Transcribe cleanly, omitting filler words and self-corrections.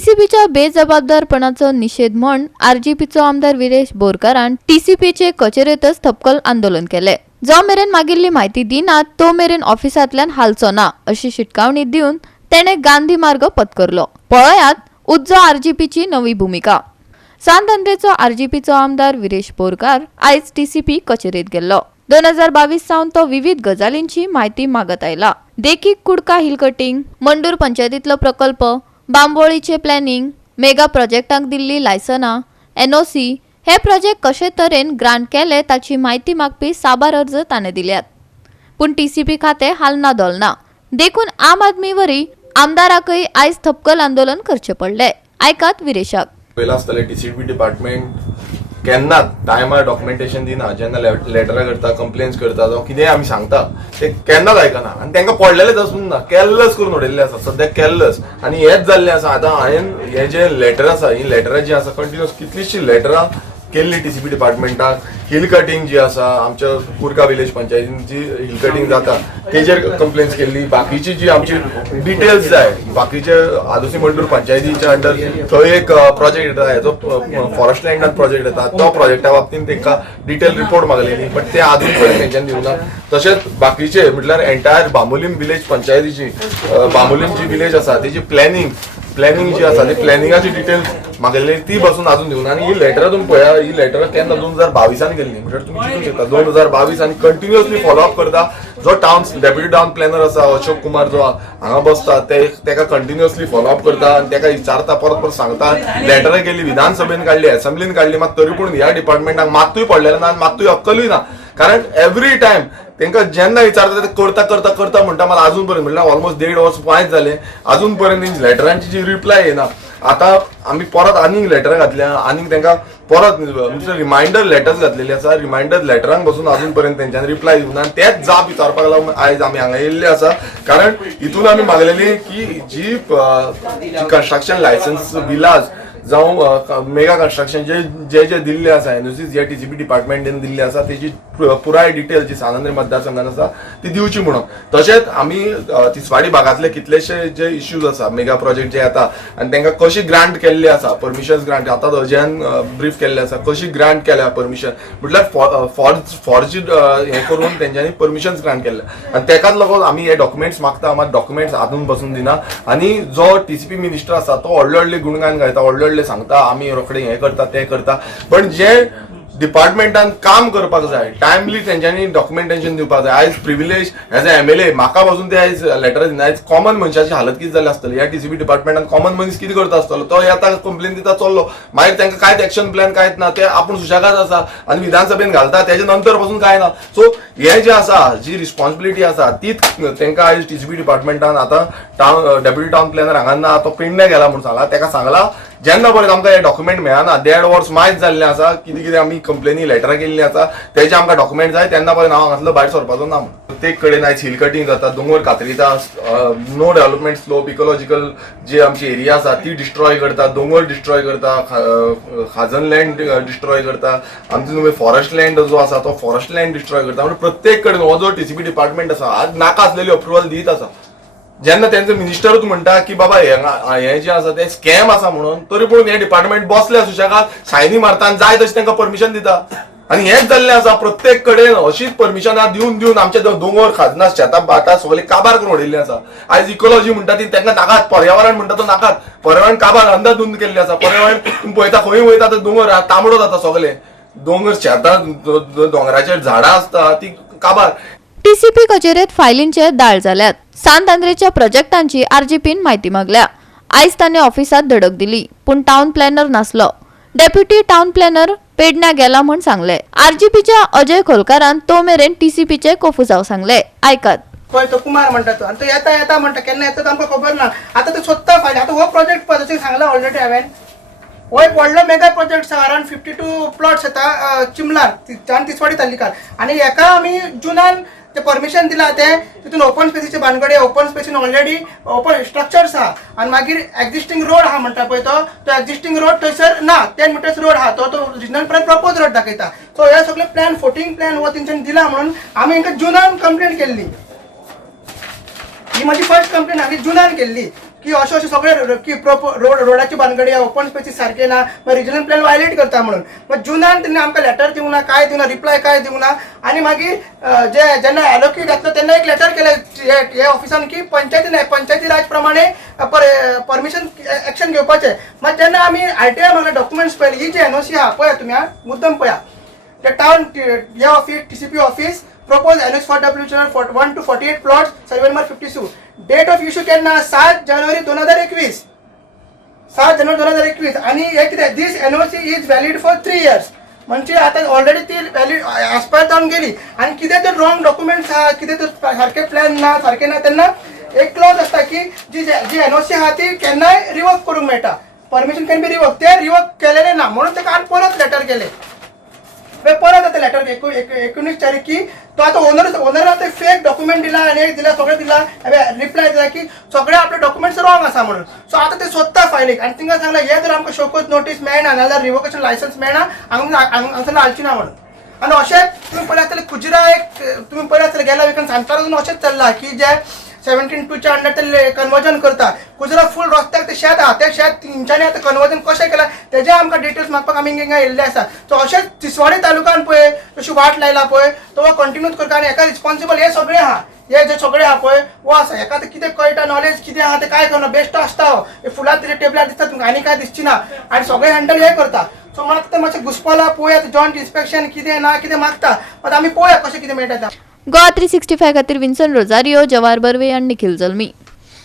टीसीपीच्या बेजबाबदारपणाचो निषेध म्हण आरजीपीचो आमदार विरेश बोरकारान टीसीपीचे कचेरेतच थपकल आंदोलन केले। जो मेरेन मागिल्ली म्हायती दिनात तो मेरेन ऑफिसांतल्यान हालचो ना अशी शिटकावणी दिवन तेणे गांधी मार्ग पत्करलो। पळयात उज्जो आरजीपीची नवी भूमिका। सांत आरजीपीचो आमदार विरेश बोरकार आयज टीसीपी कचेरेत गेल्लो। 2022 सावन तो विविध गजालींची म्हायती मागत आयला। देखीक कुडका हिल कटिंग, मंडूर पंचायतीतलो प्रकल्प, बांबोळीचे प्लॅनिंग, मेगा प्रोजेक्टांक दिल्ली लायसना, एनओसी हे प्रोजेक्ट कशे तरेन ग्रांट केले ताची म्हायती मागपी साबार अर्ज ताणे दिल्यात। पूण टीसीपी खाते हालना दोलना देखून आम आदमी वरी आमदाराकय आयज थपकल आंदोलन करचे पडले। आयकात विरेशाक। पहिला आसतले टीसीपी डिपार्टमेंट केन्नाच टायमार डॉक्युमेंटेशन दिना। जेन्ना लेटरां करता, कंप्लेन्स करता, जावं कितेंय आमी सांगता ते केन्नाच आयकना आनी तांकां पडलेलेच आसून ना, केल्लस करून उडयल्ले आसा सद्याक केल्लस। आनी हेच जाल्लें आसा। आतां हांवें हे जे लेटर आसा, ही लेटरां जी आसा कंटिन्यूअस कितलीशीं लेटरां केल्ली टीसीपी डिपार्टमेंटाक। हिल कटिंग जी आसा, आमच्या कुरका विलेज पंचायतीन जी हिल कटिंग जाता तेजेर कंप्लेन्स केल्ली। बाकीची जी आमची डिटेल्स जाय, बाकीचे आदोसी मंडूर पंचायतीच्या अंडर थंय एक प्रोजेक्ट येता, हेजो फॉरेस्ट लँडान प्रोजेक्ट येता, तो प्रोजेक्टा बाबतींत तांकां डिटेल रिपोर्ट मागलेली, बट ते आजून पर्यंत तेंच्यान दिवना। तशेंच बाकीचे म्हटल्यार एंटायर बांबोलीम विलेज पंचायतीची, बांबोलीम जी विलेज आसा तेजी प्लॅनिंग जी आसा ती प्लॅनिंगाची डिटेल मागलेली ती बसून अजून दिवना। आनी ही लेटरां तुमी पळया, ही लेटरां केन्ना 2022 गेल्ली, म्हणजे तुमी चिंतूंक शकता 2022 आनी कंटिन्युअसली फॉलोअप करता। जो टाउन डेप्युटी टाउन प्लॅनर आसा अशोक कुमार, जो हांगा बसता तेका कंटिन्युअसली फॉलोअप करता आनी तेका विचारता, परत सांगता। लेटरां गेली विधानसभेन काडली, असेंब्लीन काडली, मात तरी पूण ह्या डिपार्टमेंटाक मात्तूय पडलेलें ना आनी मात्तूय अक्कलूय ना। कारण एवरी टायम तांकां जेन्ना विचारता ते करता म्हणटा, मला अजून पर्यंत म्हटल्यार ऑलमोस्ट 1.5 वर्स वायट जाले, अजून पर्यंत लेटरांची जी रिप्लाय येना। आतां आमी परत आनीक लेटरां घातल्या, आनीक तांकां परत रिमायंडर लेटर्स घातलेली आसा। रिमायंडर लेटरांक बसून अजून पर्यंत तेंच्यांनी रिप्लाय दिवना आनी तेच जाप विचारपाक लागून आयज आमी हांगा येयल्ले आसा। कारण हितून आमी मागलेली की जी कन्स्ट्रक्शन लायसन्स बिलाज जावं मेगा कन्स्ट्रक्शन जे दिल्ले आसा, एनओसी जे टीसीपी डिपार्टमेंटान दिल्ले आसा तेजी पुराय डिटेल जी सांद्रे मतदारसंघान आसा ती दिवची म्हणून। तशेंच आमी तिसवाडी भागांतले कितलेशे जे इश्यूज आसा, मेगा प्रोजेक्ट जे येता आनी तांकां कशी ग्रांट केल्ली आसा, परमिशन्स ग्रांट आतां अजयान ब्रीफ केल्ले आसा, कशी ग्रांट केल्या परमिशन, म्हटल्यार फॉर्ज हे करून तेंच्यांनी परमिशन्स ग्रांट केल्ले आनी तेकाच लागून आमी हे डॉक्युमेंट्स मागता। मात डॉक्युमेंट्स आजून बसून दिना आनी जो टीसीपी मिनिस्टर आसा तो व्हडले गुणगान गायता, व्हडले सांगता आमी रोखडे हे करता ते करता, पण जे डिपार्टमेंटान काम करपाक जाय टायमली तेंच्यांनी डॉक्युमेंटेशन दिवपाक जाय। आयज प्रिविलेज एज अ एमएलए म्हाका पासून ते आयज लेटर दिना। आयज कॉमन मनशाची हालत कितें जाली आसतली ह्या टीसीपी डिपार्टमेंटान? कॉमन मनीस कितें करता आसतलो? तो येता, कंप्लेन दिता, चल्लो, मागीर तांकां कांयच एक्शन प्लॅन कांयच ना, ते आपूण सुशेगाद आसा आनी विधानसभेन घालता, तेजे नंतर पासून कांय ना। सो हे जे आसा, जी रिस्पॉन्सिबिलिटी आसा तीच तांकां आयज टीसीपी डिपार्टमेंटान आतां डेप्युटी टाउन प्लॅनर हांगा तो पेडणे गेला म्हणून सांगला, ताका सांगला जेन्ना पर्यंत आमकां हे डॉक्युमेंट मेळना, 1.5 वर्स मायज जाल्लें आसा, कितें आमी कंप्लेनी लेटरां केल्लीं आसा तेजे आमकां डॉक्युमेंट जाय, तेन्ना पर्यंत हांव हांगांतलो भायर सरपाचो ना। प्रत्येक कडेन आयज हिल कटिंग जाता, दोंगर कातरिता, नो डेव्हलपमेंट स्लोप, इकोलॉजिकल जी आमची एरिया आसा ती डिस्ट्रॉय करता, दोंगर डिस्ट्रॉय करता, खाजन लँड डिस्ट्रॉय करता, आमचो फॉरेस्ट लँड जो आसा तो फॉरेस्ट लँड डिस्ट्रॉय करता। म्हणजे प्रत्येक कडेन हो जो टीसीपी डिपार्टमेंट आसा आज नाका आसलेली अप्रुवल दीत आसा। जेन्ना तेंचो मिनिस्टरूच म्हणटा की बाबा हे जे आसा ते स्कॅम आसा म्हणून, तरी पूण हे डिपार्टमेंट बसले सुशेगाद सायनी मारता आनी जाय तशें तांकां परमिशन दिता। आनी हेच जाल्लें आसा, प्रत्येक कडेन अशीच परमिशनां दिवन आमचे दोंगर खाजना शेतां बाटा सगळे काबार करून उडयल्ले आसा। आयज इकोलॉजी म्हणटा ती तांकां नाकात, पर्यावरण म्हणटा तो नाकात, पर्यावरण काबार अंधाधुंद केल्ले आसा। पर्यावरण तुम्ही पळयता खंय वयता तर दोंगर तांबडो जाता, सगळे दोंगर शेतां दोंगराचेर झाडां आसता ती काबार। टीसीपी कचेरेत फायलींचे दाळ जाल्यात। सांत प्रोजेक्टांची आरजीपीन म्हायती मागल्या। आयज ताणे ऑफिसात धडक दिली, पूण टाउन प्लॅनर नासलो। डेप्युटी टाउन प्लॅनर पेडण्या गेला म्हूण सांगले। आरजीपीच्या अजय खोलकारान तो मेरेन टीसीपीचे कोफुजाव सांगले। आयकात। पळय तो कुमार म्हणटा तो, आणि तो येता म्हणटा, केन्ना येता आमकां खबर ना। आता तो सोदता फायल, आता हो प्रोजेक्ट पळय सांगला ऑलरेडी हांवें, हो एक व्हडलो मेगा प्रोजेक्ट आसा, अराउंड 52 प्लॉट्स येता चिमलार आनी तिसवाडी तालुक्यात, आनी हेका आमी जुनान ते परमिशन दिला, ते तितून ओपन स्पेसीचे भानगडे, ओपन स्पेसीन ऑलरेडी ओपन स्ट्रक्चर्स आहा, आनी मागीर एक्झिस्टिंग रोड आहा म्हणटा पळय तो एक्झिस्टिंग रोड थंयसर ना, 10 मिटर्स रोड आहा, तो रिजनल प्लॅन प्रपोज रोड दाखयता। सो हे सगळे प्लॅन 14 प्लॅन हो तेंच्यांनी दिला म्हणून आमी हांकां जुनान कंप्लेंट केल्ली। ही माझी फर्स्ट कंप्लेंट हांवें जुनान केल्ली। की अशें सगळे की रोडाची बांदगडी ओपन स्पेसीस सारखे ना रिजनल प्लॅन वायलेट करता म्हणून मग जुनान त्यांनी आमकां लेटर दिवंक ना काय दिवंक ना रिप्लाय काय दिवंक ना आणि मागीर जेन्ना एलोकेट जातलो तेन्ना एक लेटर केलें हे ऑफिसान की पंचायती राज प्रमाणे परमिशन एक्शन घेवपाचें मात जेन्ना आमी RTI मागले डॉक्युमेंट्स पळयले ही जी NOC आहा पळया तुमी मुद्दम पळया The town हे office TCP office propose NOC for W 1 to 48 plots survey number 52 date of issue केन्ना 7 जानेवारी 2021 7 जानेवारी 2021 आणि हे कितें दिस NOC is valid for 3 years म्हणजे आता ऑलरेडी ती वॅलिड एक्सपायर जावन गेली आणि कितें तर रॉंग डॉक्युमेंट्स आहा कितें तर सारखे प्लॅन ना सारखे ना तेन्ना एक क्लॉज आसता की जी NOC आहा ती केन्नाय रिवोक करूंक मेळटा परमिशन कॅन बी रिवोक ते रिवोक केलेले ना म्हणून ताका आनी परत लेटर केले परत आता लेटर 19 तारीख की तो आता ओनरान फेक डॉक्युमेंट दिला आणि एक दिला सगळं दिला रिप्लाय दिला की सगळे आपले डॉक्युमेंट्स रॉंग आसा म्हणून सो आता ते सोदता फायलीक आणि तिंका सांगला हे जर आमकां शोकोज नोटीस मेळना नाजाल्यार रिवोकेशन लायसन्स मेळना हांगासर हालची ना म्हणून आणि अशेंच तुमी पळयत जाल्यार कुजरा एक तुमी पळयत जाल्यार गेल्या विकान सांगता अशेंच चल्ला की जे 17(2) अंडर ते कन्वर्जन करता कुजरा फूल रस्त्याक ते शेत आहा ते शेत तेंच्यांनी आतां कन्वर्जन कशें केलां तेजे आमकां डिटेल्स मागपाक आमी हिंगा येयल्ले आसा सो अशेंच तिसवाडी तालुक्यान पळय अशी वाट लायला पळय तो कंटिन्यूच करता आनी हेका रिस्पॉन्सिबल हे सगळे आहा हे जे सगळे आहा पळय वो आसा हेका आतां कितें कळटा नॉलेज कितें आहा तें काय करना बेस्ट आसता हो फुलां तेजे टेबलार दिसता तुमकां आनी काय दिसची ना आनी सगळे हँडल हे करता सो म्हाका आतां मातशें घुसपला पळोवया जॉयंट इन्स्पेक्शन कितें ना कितें मागता मात आमी पळोवया कशें कितें मेळटा तें गोवा 365 खातीर विन्सन रोजारियो, जवाहर बर्वे आनी निखिल जल्मी.